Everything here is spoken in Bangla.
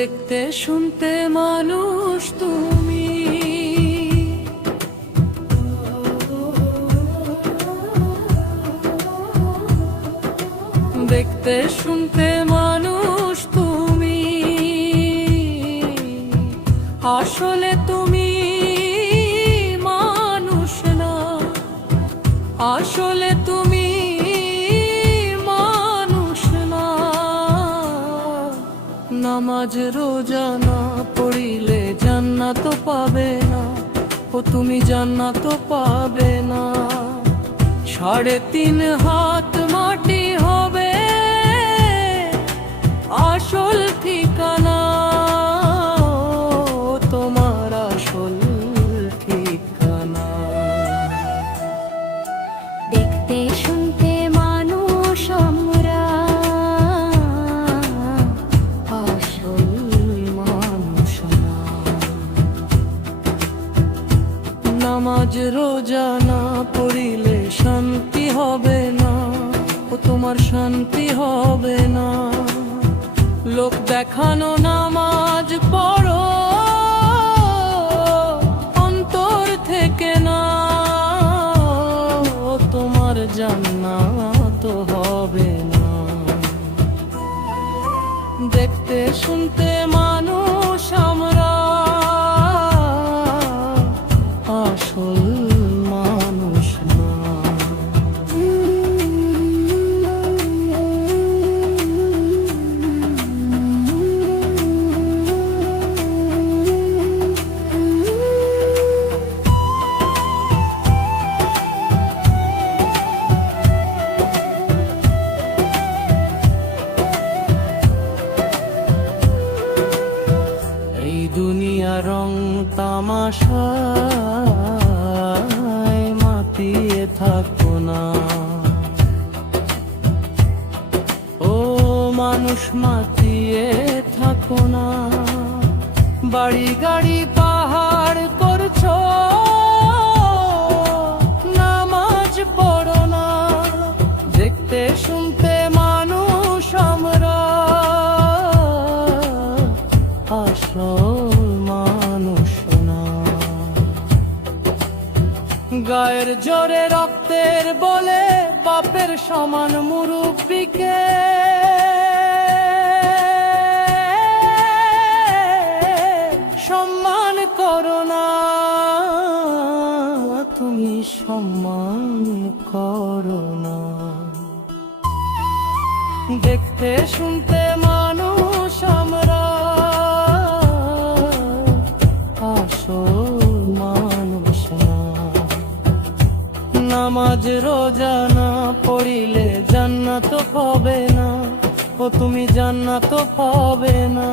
দেখতে শুনতে মানুষ তুমি, দেখতে শুনতে মানুষ তুমি, আসলে তুমি মানুষ না, আসলে তুমি মানুষ না। নামাজ রোজা না পড়িলে জান্নাত পাবে না, ও তুমি জান্নাত পাবে না। 3.5 হাত মাটি হবে আসল ঠিকানা, তোমার আসল ঠিকানা। দেখতে শুনতে মানুষ আমরা, আসল মানুষ না। নামাজ রোজা না পড়িলে শান্তি হবে না, ও তোমার শান্তি হবে না। লোক দেখানো নামাজ পড়ো অন্তর থেকে না, ও তোমার জান্নাত হবে না। দেখতে শুনতে মানুষ আমরা, আসল মানুষ না। এই দুনিয়া রং তামাশায় মাতিয়ে থাকো না, ও মানুষ মাতিয়ে থাকো না। বাড়ি গাড়ি পাহাড় করছো, নামাজ পড়ো না। দেখতে শুনতে মানুষ আমরা, আসল মানুষ না। গায়ের জোরে রক্তের বলে বাপের সমান মুরব্বিকে সম্মান করো না, তুমি সম্মান করো না। দেখতে শুনতে মানুষ আমরা, আসল মানুষ না। নামাজ রোজা না পড়িলে জান্নাত পাবে না, ও তুমি জান্নাত পাবে না।